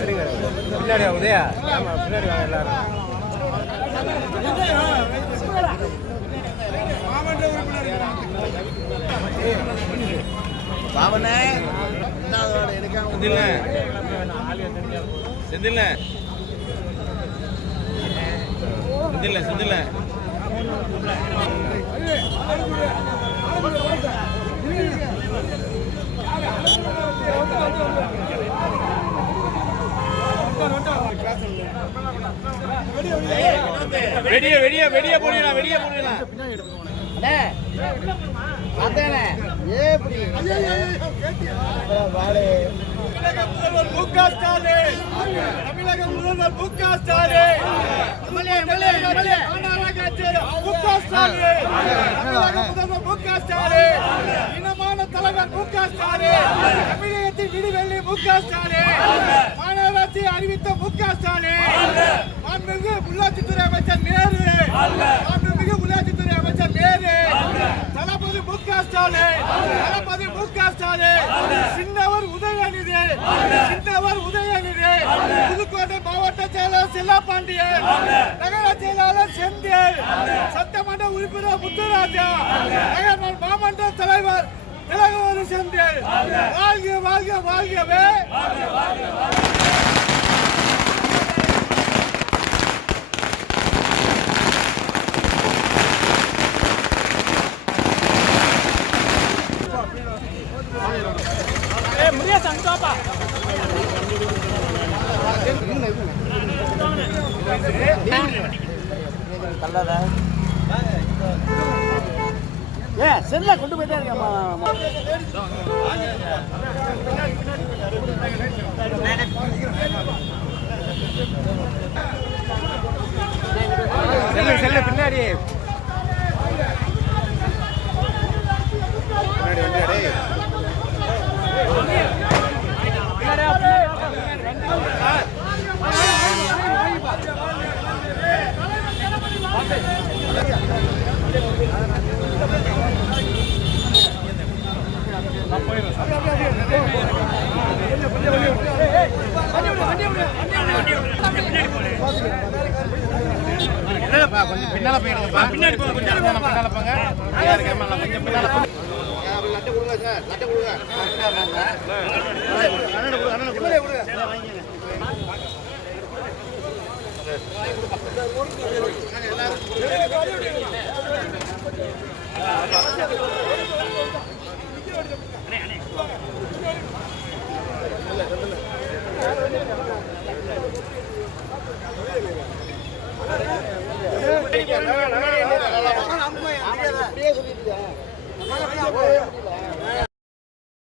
பின்னாடி உதயா ஆமா பின்னாடி வாங்க எல்லாரும் பாவனே செந்தில்ல செந்தில்ல செந்தில்ல வெடிய வெடிய வெடிய போடலாம் வெடிய போடலாம் அண்ணே பாத்தேனே ஏப்டி வாடே தமிழக முதல்வர் மு.க. ஸ்டாலின் தமிழக முதல்வர் மு.க. ஸ்டாலின் எம்எல்ஏ ஆனாராகாச்சேரி மு.க. ஸ்டாலின் தமிழக முதல்வர் மு.க. ஸ்டாலின் இனமான தலைவர் மு.க. ஸ்டாலின் தமிழகத்தின் விடுவெள்ளி மு.க. ஸ்டாலின் மாநகராட்சி அறிவித்த மு.க. ஸ்டாலின் மாண்புமிகு உள்ளாட்சித்துறை அமைச்சர் நேரு மாண்புமிகு உள்ளாட்சித்துறை அமைச்சர் நேரு தளபதி மு.க. ஸ்டாலின் தளபதி மு.க. ஸ்டாலின் சின்னவர் உதயநிதி சின்னவர் உதயநிதி புதுக்கோட்டை மாவட்ட செயலாளர் செல்லாப்பாண்டியன் நகர செயலாளர் செந்தில் சட்டமன்ற உறுப்பினர் முத்துராஜா நகர் மாமன்ற தலைவர் திலகவதி செந்தில் வாழ்க வாழ்க வாழ்கவே செல்ல கொண்டு போயிட்டே இருக்கேன் செல்ல பின்னாடி கொஞ்சம் பின்னால போயிடுங்க பின்னாடி போங்க கொஞ்சம் பின்னால போங்க கொஞ்சம் பின்னால போங்க லட்டை கொடுங்க சார் லட்டை கொடுங்க அண்ணன் கொடுங்க அப்படியே சொல்லிட்டு